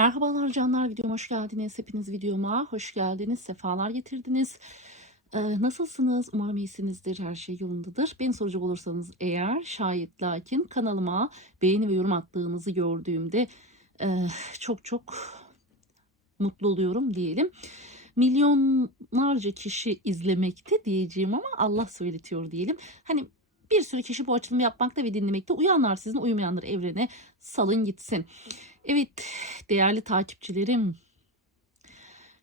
Merhabalar canlar videoma hoş geldiniz. Hepiniz videoma hoş geldiniz. Sefalar getirdiniz. Ee, nasılsınız? Umarım iyisinizdir. Her şey yolundadır. Beni soracak olursanız eğer şayet lakin kanalıma beğeni ve yorum attığınızı gördüğümde e, çok çok mutlu oluyorum diyelim. Milyonlarca kişi izlemekte diyeceğim ama Allah söyletiyor diyelim. Hani bir sürü kişi bu açılımı yapmakta ve dinlemekte. Uyanlar sizin, uyumayanlar evrene salın gitsin. Evet değerli takipçilerim,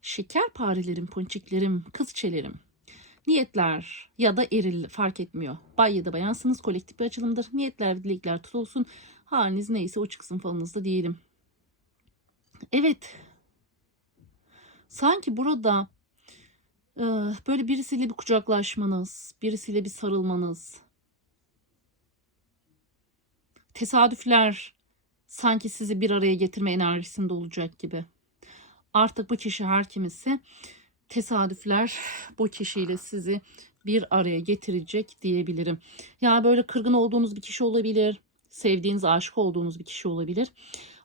şekerparelerim, ponçiklerim, kızçelerim, niyetler ya da eril fark etmiyor. Bay ya da bayansınız kolektif bir açılımdır. Niyetler, dilekler tutulsun. Haliniz neyse o çıksın falınızda diyelim. Evet. Sanki burada e, böyle birisiyle bir kucaklaşmanız, birisiyle bir sarılmanız, tesadüfler sanki sizi bir araya getirme enerjisinde olacak gibi. Artık bu kişi her kimisi tesadüfler bu kişiyle sizi bir araya getirecek diyebilirim. Ya böyle kırgın olduğunuz bir kişi olabilir. Sevdiğiniz, aşık olduğunuz bir kişi olabilir.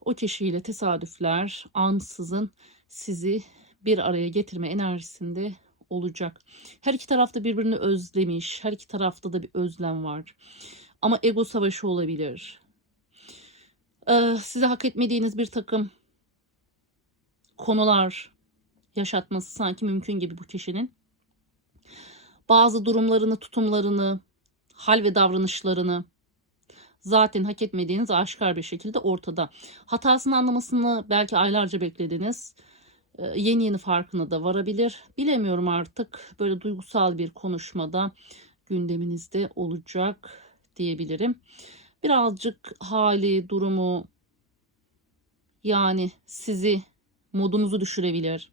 O kişiyle tesadüfler ansızın sizi bir araya getirme enerjisinde olacak. Her iki tarafta birbirini özlemiş. Her iki tarafta da bir özlem var. Ama ego savaşı olabilir. Ee, size hak etmediğiniz bir takım konular yaşatması sanki mümkün gibi bu kişinin. Bazı durumlarını, tutumlarını, hal ve davranışlarını zaten hak etmediğiniz aşikar bir şekilde ortada. Hatasını anlamasını belki aylarca beklediniz. Ee, yeni yeni farkına da varabilir. Bilemiyorum artık böyle duygusal bir konuşmada gündeminizde olacak diyebilirim. Birazcık hali, durumu yani sizi modunuzu düşürebilir.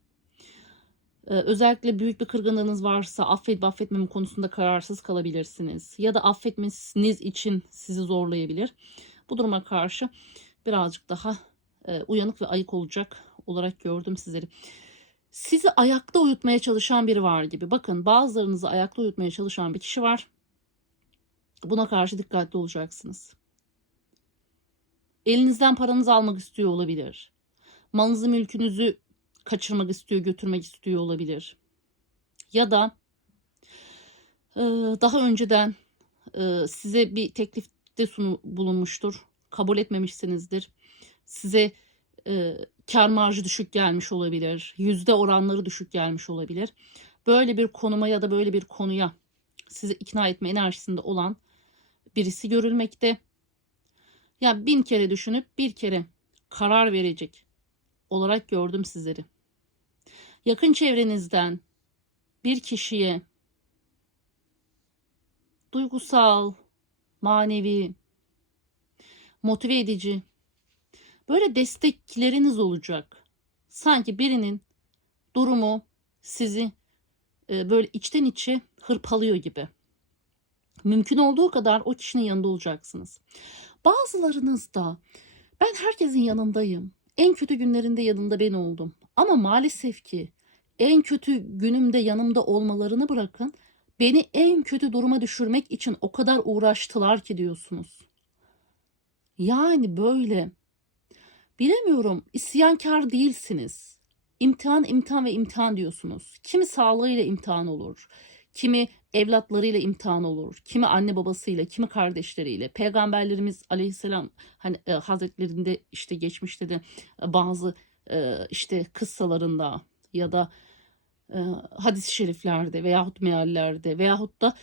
Ee, özellikle büyük bir kırgınlığınız varsa affet affetmeme konusunda kararsız kalabilirsiniz. Ya da affetmeniz için sizi zorlayabilir. Bu duruma karşı birazcık daha e, uyanık ve ayık olacak olarak gördüm sizleri. Sizi ayakta uyutmaya çalışan biri var gibi. Bakın bazılarınızı ayakta uyutmaya çalışan bir kişi var. Buna karşı dikkatli olacaksınız. Elinizden paranızı almak istiyor olabilir. Malınızı, mülkünüzü kaçırmak istiyor, götürmek istiyor olabilir. Ya da e, daha önceden e, size bir teklifte sunu bulunmuştur. Kabul etmemişsinizdir. Size e, kar marjı düşük gelmiş olabilir. Yüzde oranları düşük gelmiş olabilir. Böyle bir konuma ya da böyle bir konuya sizi ikna etme enerjisinde olan birisi görülmekte. Ya bin kere düşünüp bir kere karar verecek olarak gördüm sizleri. Yakın çevrenizden bir kişiye duygusal, manevi, motive edici böyle destekleriniz olacak. Sanki birinin durumu sizi e, böyle içten içe hırpalıyor gibi. Mümkün olduğu kadar o kişinin yanında olacaksınız. Bazılarınız da ben herkesin yanındayım. En kötü günlerinde yanında ben oldum. Ama maalesef ki en kötü günümde yanımda olmalarını bırakın. Beni en kötü duruma düşürmek için o kadar uğraştılar ki diyorsunuz. Yani böyle bilemiyorum isyankar değilsiniz. İmtihan, imtihan ve imtihan diyorsunuz. Kimi sağlığıyla imtihan olur. Kimi evlatlarıyla imtihan olur. Kimi anne babasıyla, kimi kardeşleriyle. Peygamberlerimiz aleyhisselam hani e, hazretlerinde işte geçmişte de e, bazı e, işte kıssalarında ya da e, hadis-i şeriflerde veyahut meallerde veyahut da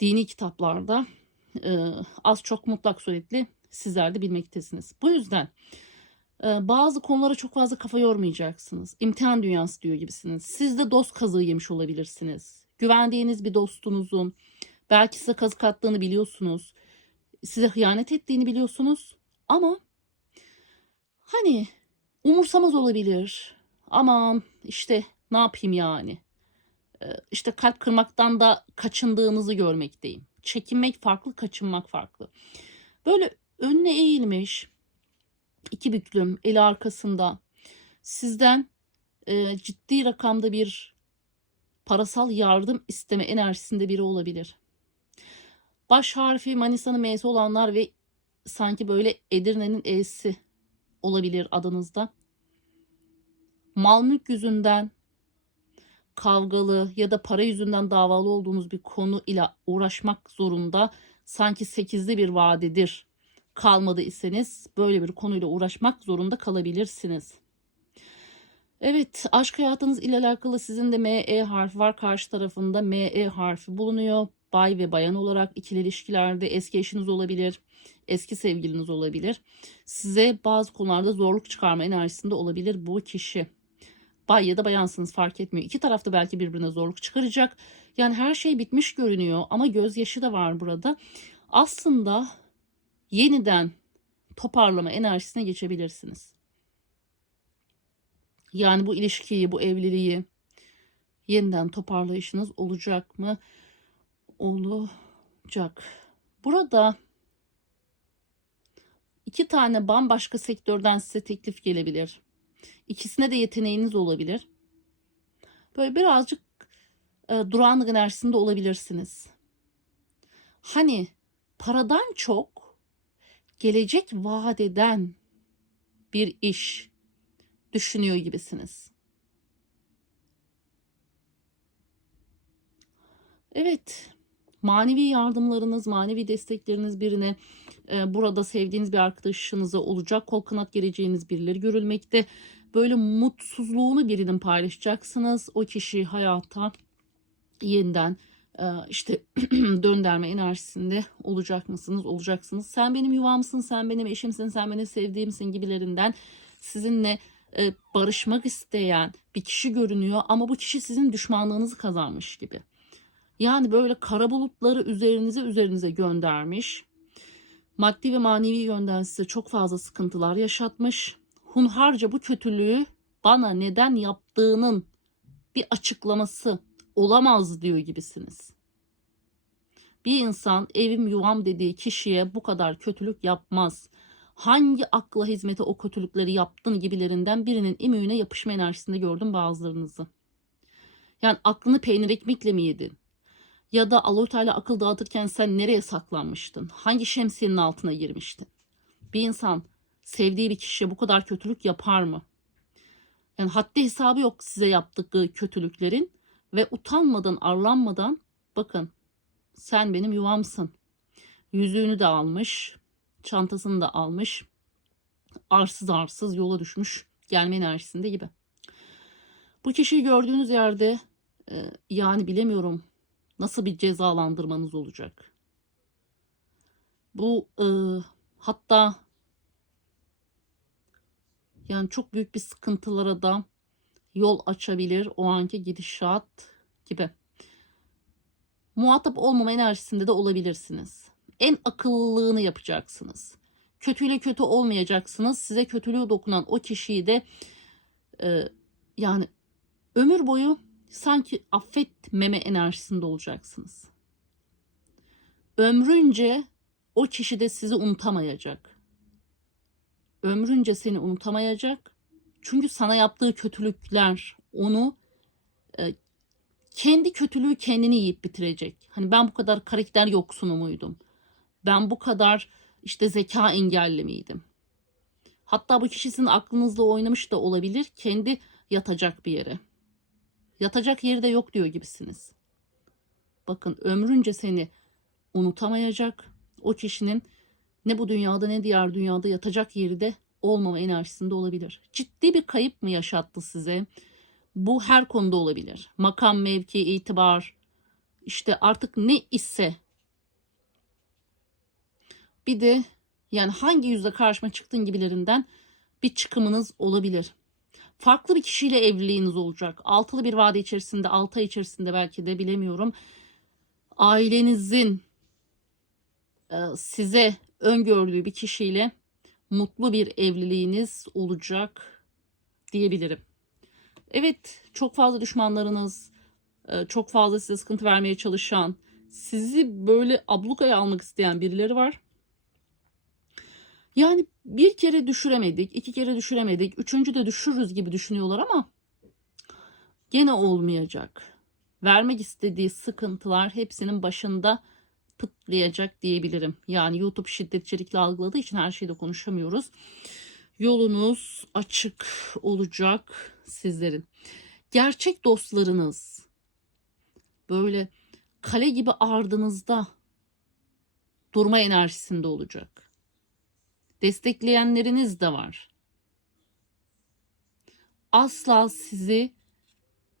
dini kitaplarda e, az çok mutlak suretli sizler de bilmektesiniz. Bu yüzden e, bazı konulara çok fazla kafa yormayacaksınız. İmtihan dünyası diyor gibisiniz. Siz de dost kazığı yemiş olabilirsiniz güvendiğiniz bir dostunuzun belki size kazık attığını biliyorsunuz. Size hıyanet ettiğini biliyorsunuz. Ama hani umursamaz olabilir. Aman işte ne yapayım yani. Ee, işte kalp kırmaktan da kaçındığınızı görmekteyim. Çekinmek farklı, kaçınmak farklı. Böyle önüne eğilmiş, iki büklüm, eli arkasında sizden e, ciddi rakamda bir parasal yardım isteme enerjisinde biri olabilir. Baş harfi Manisa'nın M'si olanlar ve sanki böyle Edirne'nin E'si olabilir adınızda. mal mülk yüzünden kavgalı ya da para yüzünden davalı olduğunuz bir konu ile uğraşmak zorunda sanki sekizli bir vadedir kalmadı iseniz böyle bir konuyla uğraşmak zorunda kalabilirsiniz. Evet, aşk hayatınız ile alakalı sizin de ME harfi var. Karşı tarafında ME harfi bulunuyor. Bay ve bayan olarak ikili ilişkilerde eski eşiniz olabilir, eski sevgiliniz olabilir. Size bazı konularda zorluk çıkarma enerjisinde olabilir bu kişi. Bay ya da bayansınız fark etmiyor. İki tarafta belki birbirine zorluk çıkaracak. Yani her şey bitmiş görünüyor ama gözyaşı da var burada. Aslında yeniden toparlama enerjisine geçebilirsiniz. Yani bu ilişkiyi, bu evliliği yeniden toparlayışınız olacak mı? Olacak. Burada iki tane bambaşka sektörden size teklif gelebilir. İkisine de yeteneğiniz olabilir. Böyle birazcık e, durağanlık enerjisinde olabilirsiniz. Hani paradan çok gelecek vaat eden bir iş düşünüyor gibisiniz. Evet, manevi yardımlarınız, manevi destekleriniz birine e, burada sevdiğiniz bir arkadaşınıza olacak. Kol kanat geleceğiniz birileri görülmekte. Böyle mutsuzluğunu birinin paylaşacaksınız. O kişi hayata yeniden e, işte dönderme enerjisinde olacak mısınız? Olacaksınız. Sen benim yuvamsın, sen benim eşimsin, sen beni sevdiğimsin gibilerinden sizinle e, barışmak isteyen bir kişi görünüyor ama bu kişi sizin düşmanlığınızı kazanmış gibi. Yani böyle kara bulutları üzerinize üzerinize göndermiş. Maddi ve manevi yönden size çok fazla sıkıntılar yaşatmış. Hunharca bu kötülüğü bana neden yaptığının bir açıklaması olamaz diyor gibisiniz. Bir insan evim yuvam dediği kişiye bu kadar kötülük yapmaz. Hangi akla hizmete o kötülükleri yaptın gibilerinden birinin imüğüne yapışma enerjisinde gördüm bazılarınızı. Yani aklını peynir ekmekle mi yedin? Ya da Allah Teala akıl dağıtırken sen nereye saklanmıştın? Hangi şemsiyenin altına girmiştin? Bir insan sevdiği bir kişiye bu kadar kötülük yapar mı? Yani haddi hesabı yok size yaptığı kötülüklerin ve utanmadan, arlanmadan bakın sen benim yuvamsın. Yüzüğünü de almış, çantasını da almış. Arsız arsız yola düşmüş gelme enerjisinde gibi. Bu kişiyi gördüğünüz yerde e, yani bilemiyorum nasıl bir cezalandırmanız olacak. Bu e, hatta yani çok büyük bir sıkıntılara da yol açabilir o anki gidişat gibi. Muhatap olmama enerjisinde de olabilirsiniz. En akıllılığını yapacaksınız. Kötüyle kötü olmayacaksınız. Size kötülüğü dokunan o kişiyi de e, yani ömür boyu sanki affetmeme enerjisinde olacaksınız. Ömrünce o kişi de sizi unutamayacak. Ömrünce seni unutamayacak. Çünkü sana yaptığı kötülükler onu e, kendi kötülüğü kendini yiyip bitirecek. Hani ben bu kadar karakter yoksunu muydum? Ben bu kadar işte zeka engelli miydim? Hatta bu kişi sizin aklınızla oynamış da olabilir. Kendi yatacak bir yere. Yatacak yeri de yok diyor gibisiniz. Bakın ömrünce seni unutamayacak. O kişinin ne bu dünyada ne diğer dünyada yatacak yeri de olmama enerjisinde olabilir. Ciddi bir kayıp mı yaşattı size? Bu her konuda olabilir. Makam, mevki, itibar, işte artık ne ise. Bir de yani hangi yüzle karşıma çıktığın gibilerinden bir çıkımınız olabilir. Farklı bir kişiyle evliliğiniz olacak. Altılı bir vade içerisinde, altı ay içerisinde belki de bilemiyorum. Ailenizin e, size öngördüğü bir kişiyle mutlu bir evliliğiniz olacak diyebilirim. Evet çok fazla düşmanlarınız, e, çok fazla size sıkıntı vermeye çalışan, sizi böyle ablukaya almak isteyen birileri var. Yani bir kere düşüremedik, iki kere düşüremedik, üçüncü de düşürürüz gibi düşünüyorlar ama gene olmayacak. Vermek istediği sıkıntılar hepsinin başında pıtlayacak diyebilirim. Yani YouTube şiddet içerikli algıladığı için her şeyde konuşamıyoruz. Yolunuz açık olacak sizlerin. Gerçek dostlarınız böyle kale gibi ardınızda durma enerjisinde olacak. Destekleyenleriniz de var. Asla sizi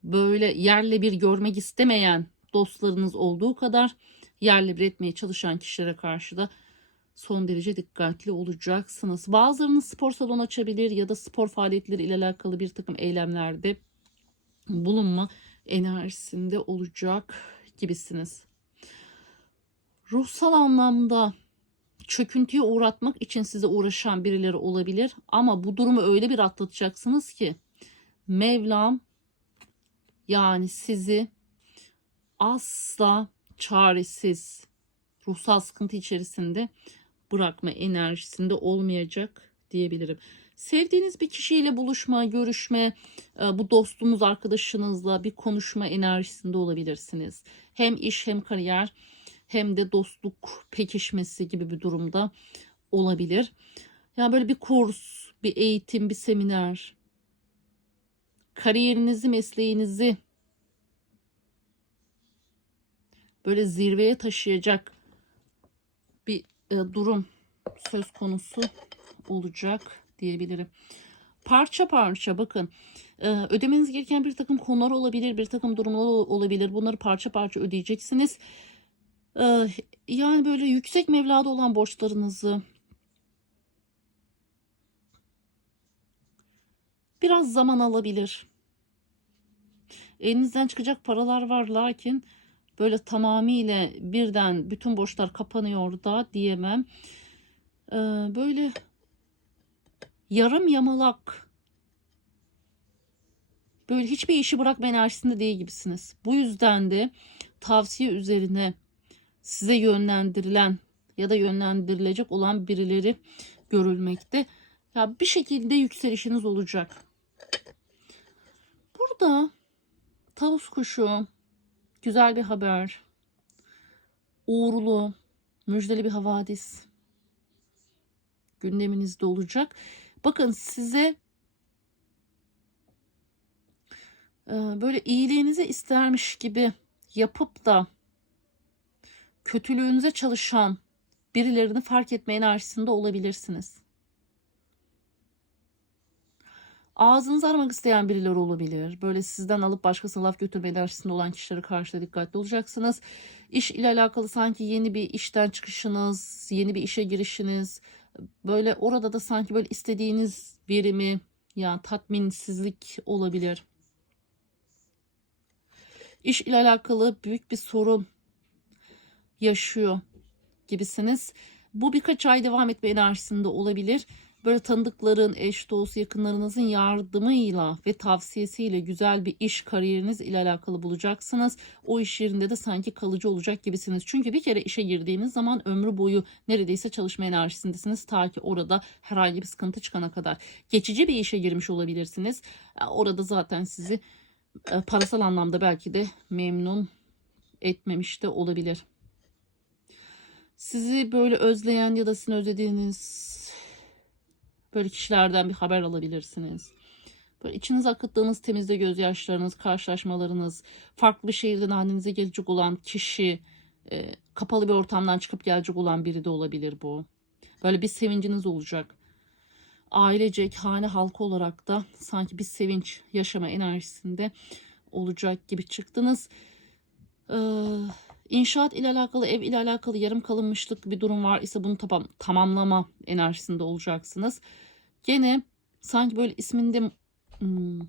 böyle yerle bir görmek istemeyen dostlarınız olduğu kadar yerle bir etmeye çalışan kişilere karşı da son derece dikkatli olacaksınız. Bazılarınız spor salonu açabilir ya da spor faaliyetleri ile alakalı bir takım eylemlerde bulunma enerjisinde olacak gibisiniz. Ruhsal anlamda çöküntüye uğratmak için size uğraşan birileri olabilir ama bu durumu öyle bir atlatacaksınız ki Mevlam yani sizi asla çaresiz ruhsal sıkıntı içerisinde bırakma enerjisinde olmayacak diyebilirim. Sevdiğiniz bir kişiyle buluşma, görüşme, e, bu dostunuz, arkadaşınızla bir konuşma enerjisinde olabilirsiniz. Hem iş hem kariyer hem de dostluk pekişmesi gibi bir durumda olabilir. Yani böyle bir kurs, bir eğitim, bir seminer, kariyerinizi, mesleğinizi böyle zirveye taşıyacak bir e, durum söz konusu olacak diyebilirim. Parça parça bakın e, ödemeniz gereken bir takım konular olabilir, bir takım durumlar olabilir. Bunları parça parça ödeyeceksiniz. E, yani böyle yüksek mevlada olan borçlarınızı biraz zaman alabilir. Elinizden çıkacak paralar var lakin böyle tamamıyla birden bütün borçlar kapanıyor da diyemem. Ee, böyle yarım yamalak böyle hiçbir işi bırakma enerjisinde değil gibisiniz. Bu yüzden de tavsiye üzerine size yönlendirilen ya da yönlendirilecek olan birileri görülmekte. Ya bir şekilde yükselişiniz olacak. Burada tavus kuşu güzel bir haber. Uğurlu, müjdeli bir havadis gündeminizde olacak. Bakın size e, böyle iyiliğinizi istermiş gibi yapıp da kötülüğünüze çalışan birilerini fark etme enerjisinde olabilirsiniz. Ağzınızı aramak isteyen birileri olabilir. Böyle sizden alıp başkasına laf götürme enerjisinde olan kişilere karşı da dikkatli olacaksınız. İş ile alakalı sanki yeni bir işten çıkışınız, yeni bir işe girişiniz. Böyle orada da sanki böyle istediğiniz verimi yani tatminsizlik olabilir. İş ile alakalı büyük bir sorun yaşıyor gibisiniz. Bu birkaç ay devam etme enerjisinde olabilir böyle tanıdıkların, eş dost yakınlarınızın yardımıyla ve tavsiyesiyle güzel bir iş kariyeriniz ile alakalı bulacaksınız. O iş yerinde de sanki kalıcı olacak gibisiniz. Çünkü bir kere işe girdiğiniz zaman ömrü boyu neredeyse çalışma enerjisindesiniz ta ki orada herhangi bir sıkıntı çıkana kadar. Geçici bir işe girmiş olabilirsiniz. Orada zaten sizi e, parasal anlamda belki de memnun etmemiş de olabilir. Sizi böyle özleyen ya da sizin özlediğiniz Böyle kişilerden bir haber alabilirsiniz. Böyle içiniz akıttığınız temizde gözyaşlarınız, karşılaşmalarınız, farklı bir şehirden annenize gelecek olan kişi, e, kapalı bir ortamdan çıkıp gelecek olan biri de olabilir bu. Böyle bir sevinciniz olacak. Ailecek, hane halkı olarak da sanki bir sevinç yaşama enerjisinde olacak gibi çıktınız. Ee, inşaat ile alakalı, ev ile alakalı yarım kalınmışlık bir durum var ise bunu tamam, tamamlama enerjisinde olacaksınız. Gene sanki böyle isminde hmm,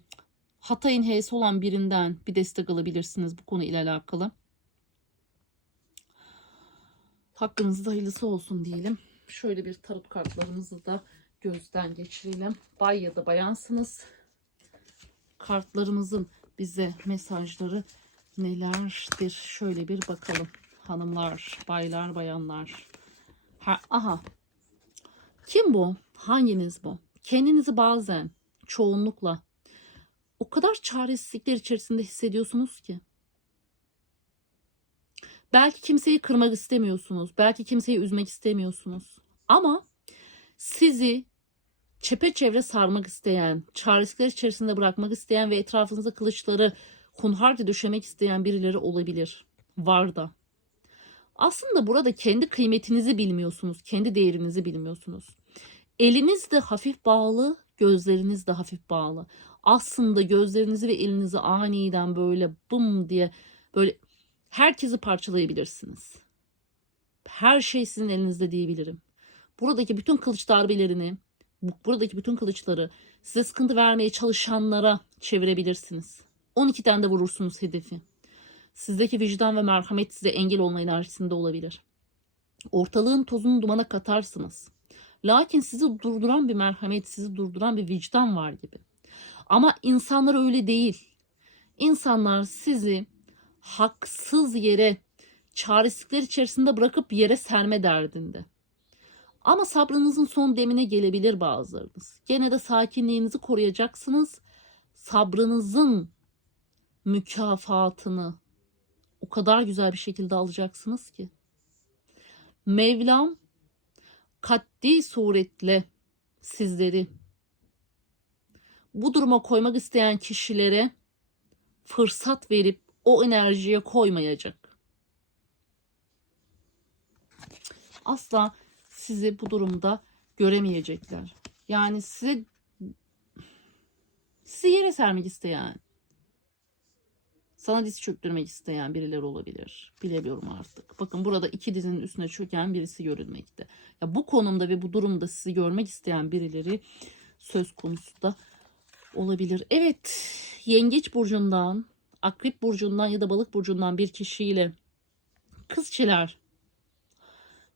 Hatay'ın H'si olan birinden bir destek alabilirsiniz bu konu ile alakalı. Hakkınızda hayırlısı olsun diyelim. Şöyle bir tarot kartlarımızı da gözden geçirelim. Bay ya da bayansınız. Kartlarımızın bize mesajları nelerdir? Şöyle bir bakalım. Hanımlar, baylar, bayanlar. Ha, aha. Kim bu? Hanginiz bu? Kendinizi bazen çoğunlukla o kadar çaresizlikler içerisinde hissediyorsunuz ki. Belki kimseyi kırmak istemiyorsunuz. Belki kimseyi üzmek istemiyorsunuz. Ama sizi çepeçevre sarmak isteyen, çaresizlikler içerisinde bırakmak isteyen ve etrafınıza kılıçları hunharca döşemek isteyen birileri olabilir. Var da. Aslında burada kendi kıymetinizi bilmiyorsunuz, kendi değerinizi bilmiyorsunuz. Eliniz de hafif bağlı, gözleriniz de hafif bağlı. Aslında gözlerinizi ve elinizi aniden böyle bım diye böyle herkesi parçalayabilirsiniz. Her şey sizin elinizde diyebilirim. Buradaki bütün kılıç darbelerini, bu- buradaki bütün kılıçları size sıkıntı vermeye çalışanlara çevirebilirsiniz. 12 tane de vurursunuz hedefi. Sizdeki vicdan ve merhamet size engel olma enerjisinde olabilir. Ortalığın tozunu dumana katarsınız. Lakin sizi durduran bir merhamet, sizi durduran bir vicdan var gibi. Ama insanlar öyle değil. İnsanlar sizi haksız yere, çaresizlikler içerisinde bırakıp yere serme derdinde. Ama sabrınızın son demine gelebilir bazılarınız. Gene de sakinliğinizi koruyacaksınız. Sabrınızın mükafatını o kadar güzel bir şekilde alacaksınız ki. Mevlam katli suretle sizleri bu duruma koymak isteyen kişilere fırsat verip o enerjiye koymayacak. Asla sizi bu durumda göremeyecekler. Yani size sizi yere sermek isteyen, sana diz çöktürmek isteyen birileri olabilir. Bilemiyorum artık. Bakın burada iki dizinin üstüne çöken birisi görülmekte. Ya bu konumda ve bu durumda sizi görmek isteyen birileri söz konusu da olabilir. Evet, Yengeç burcundan, Akrep burcundan ya da Balık burcundan bir kişiyle kızçeler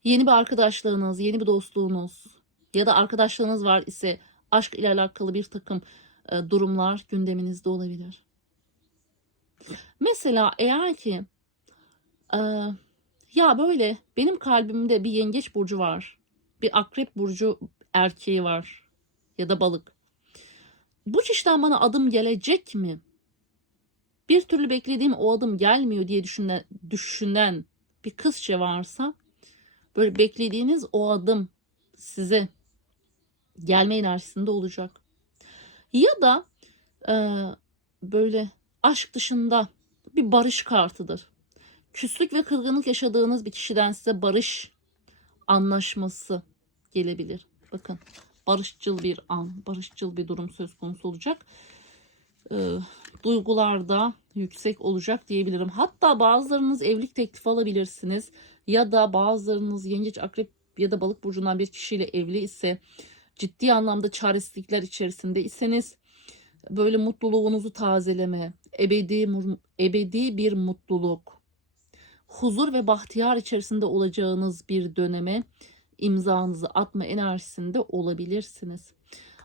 yeni bir arkadaşlığınız, yeni bir dostluğunuz ya da arkadaşlığınız var ise aşk ile alakalı bir takım e, durumlar gündeminizde olabilir. Mesela eğer ki e, ya böyle benim kalbimde bir yengeç burcu var, bir akrep burcu erkeği var ya da balık. Bu kişiden bana adım gelecek mi? Bir türlü beklediğim o adım gelmiyor diye düşünen, düşünen bir kızça varsa böyle beklediğiniz o adım size gelme enerjisinde olacak. Ya da e, böyle aşk dışında bir barış kartıdır. Küslük ve kırgınlık yaşadığınız bir kişiden size barış anlaşması gelebilir. Bakın barışçıl bir an, barışçıl bir durum söz konusu olacak. Ee, duygularda yüksek olacak diyebilirim. Hatta bazılarınız evlilik teklifi alabilirsiniz. Ya da bazılarınız yengeç, akrep ya da balık burcundan bir kişiyle evli ise ciddi anlamda çaresizlikler içerisinde iseniz böyle mutluluğunuzu tazeleme, ebedi ebedi bir mutluluk, huzur ve bahtiyar içerisinde olacağınız bir döneme imzanızı atma enerjisinde olabilirsiniz.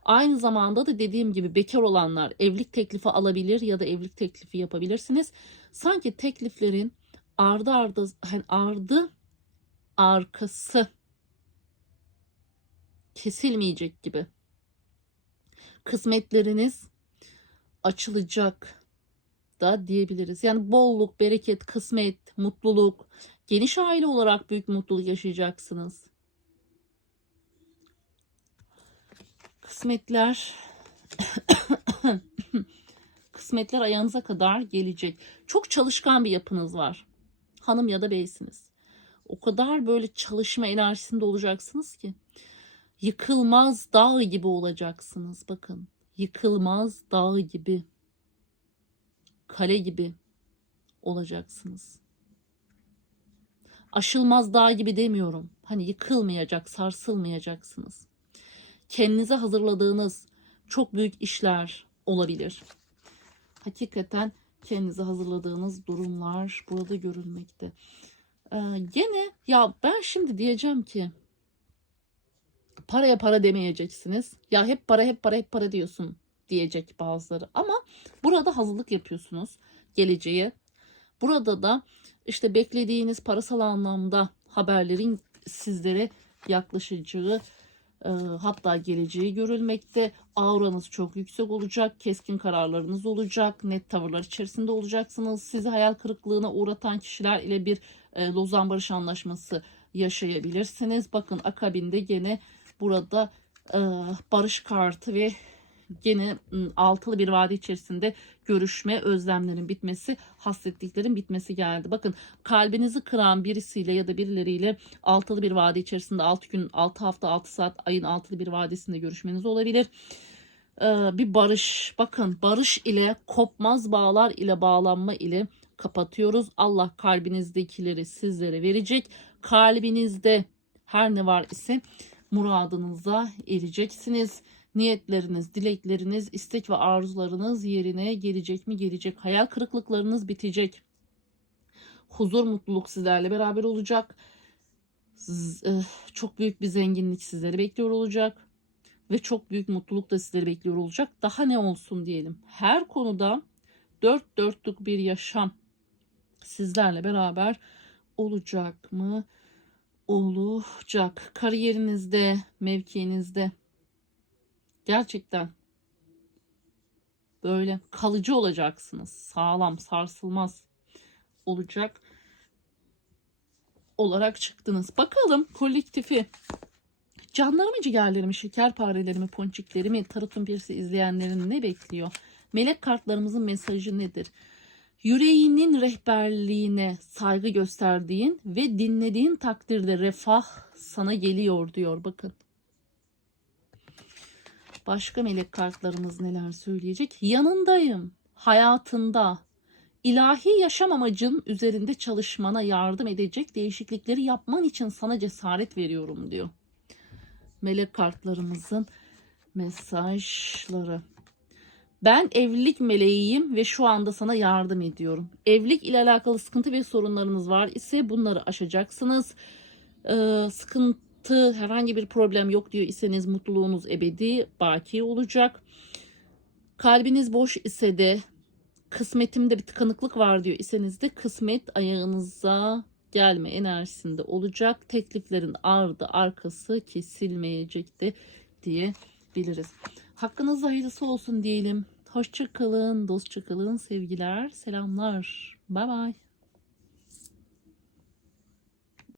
Aynı zamanda da dediğim gibi bekar olanlar evlilik teklifi alabilir ya da evlilik teklifi yapabilirsiniz. Sanki tekliflerin ardı ardı hani ardı arkası kesilmeyecek gibi. Kısmetleriniz açılacak da diyebiliriz. Yani bolluk, bereket, kısmet, mutluluk, geniş aile olarak büyük mutluluk yaşayacaksınız. Kısmetler kısmetler ayağınıza kadar gelecek. Çok çalışkan bir yapınız var. Hanım ya da beysiniz. O kadar böyle çalışma enerjisinde olacaksınız ki yıkılmaz dağ gibi olacaksınız. Bakın, yıkılmaz dağ gibi kale gibi olacaksınız. Aşılmaz dağ gibi demiyorum. Hani yıkılmayacak, sarsılmayacaksınız. Kendinize hazırladığınız çok büyük işler olabilir. Hakikaten kendinize hazırladığınız durumlar burada görülmekte. Ee, gene ya ben şimdi diyeceğim ki paraya para demeyeceksiniz. Ya hep para hep para hep para diyorsun diyecek bazıları. Ama burada hazırlık yapıyorsunuz geleceğe. Burada da işte beklediğiniz parasal anlamda haberlerin sizlere yaklaşacağı e, hatta geleceği görülmekte. Auranız çok yüksek olacak, keskin kararlarınız olacak, net tavırlar içerisinde olacaksınız. Sizi hayal kırıklığına uğratan kişiler ile bir e, Lozan Barış Anlaşması yaşayabilirsiniz. Bakın akabinde gene burada e, barış kartı ve gene m, altılı bir vade içerisinde görüşme, özlemlerin bitmesi, hasretliklerin bitmesi geldi. Bakın kalbinizi kıran birisiyle ya da birileriyle altılı bir vade içerisinde 6 gün, 6 hafta, 6 saat ayın altılı bir vadesinde görüşmeniz olabilir. Bir barış. Bakın barış ile kopmaz bağlar ile bağlanma ile kapatıyoruz. Allah kalbinizdekileri sizlere verecek. Kalbinizde her ne var ise muradınıza ereceksiniz. Niyetleriniz, dilekleriniz, istek ve arzularınız yerine gelecek mi? Gelecek. Hayal kırıklıklarınız bitecek. Huzur, mutluluk sizlerle beraber olacak. Eh, Çok büyük bir zenginlik sizleri bekliyor olacak. Ve çok büyük mutluluk da sizleri bekliyor olacak. Daha ne olsun diyelim. Her konuda dört dörtlük bir yaşam sizlerle beraber olacak mı? Olacak. Kariyerinizde, mevkiinizde gerçekten böyle kalıcı olacaksınız. Sağlam, sarsılmaz olacak olarak çıktınız. Bakalım kolektifi Canlarımı, ciğerlerimi, şekerparelerimi, ponçiklerimi, Tarot'un birisi izleyenlerin ne bekliyor? Melek kartlarımızın mesajı nedir? Yüreğinin rehberliğine saygı gösterdiğin ve dinlediğin takdirde refah sana geliyor diyor bakın. Başka melek kartlarımız neler söyleyecek? Yanındayım. Hayatında ilahi yaşam amacın üzerinde çalışmana yardım edecek değişiklikleri yapman için sana cesaret veriyorum diyor melek kartlarımızın mesajları. Ben evlilik meleğiyim ve şu anda sana yardım ediyorum. Evlilik ile alakalı sıkıntı ve sorunlarınız var ise bunları aşacaksınız. Ee, sıkıntı herhangi bir problem yok diyor iseniz mutluluğunuz ebedi baki olacak. Kalbiniz boş ise de kısmetimde bir tıkanıklık var diyor iseniz de kısmet ayağınıza gelme enerjisinde olacak. Tekliflerin ardı arkası kesilmeyecekti diyebiliriz. Hakkınızda hayırlısı olsun diyelim. Hoşça kalın, dostça kalın, sevgiler, selamlar. Bay bay.